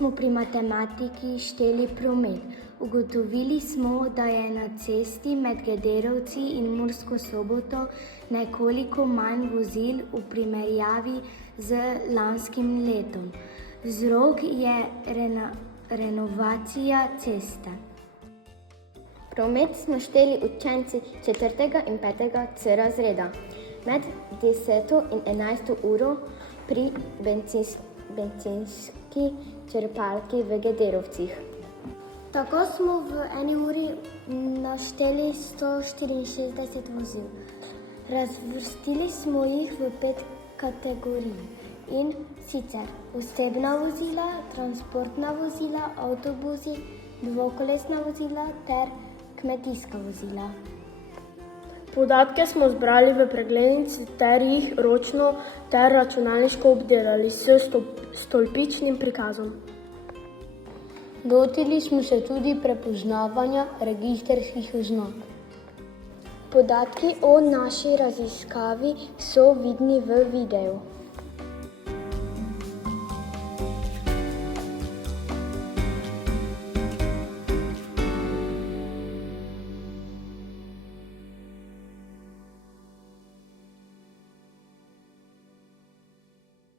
smo pri matematiki šteli promet. Ugotovili smo, da je na cesti med Gederovci in Mursko Soboto nekoliko manj vozil v primerjavi z lanskim letom. Vzrok je renovacija ceste. Promet smo šteli učenci 4. in 5. C razreda. Med 10. in 11. uro pri bencinski črpalki v Gederovcih. Tako smo v eni uri našteli 164 vozil. Razvrstili smo jih v 5 kategorij, in sicer osebna vozila, transportna vozila, avtobusi, dvokolesna vozila ter kmetijska vozila. Podatke smo zbrali v preglednici ter jih ročno ter računalniško obdelali s stolpičnim prikazom. Lotili smo se tudi prepoznavanja registrskih oznak. Podatki o naši raziskavi so vidni v videu.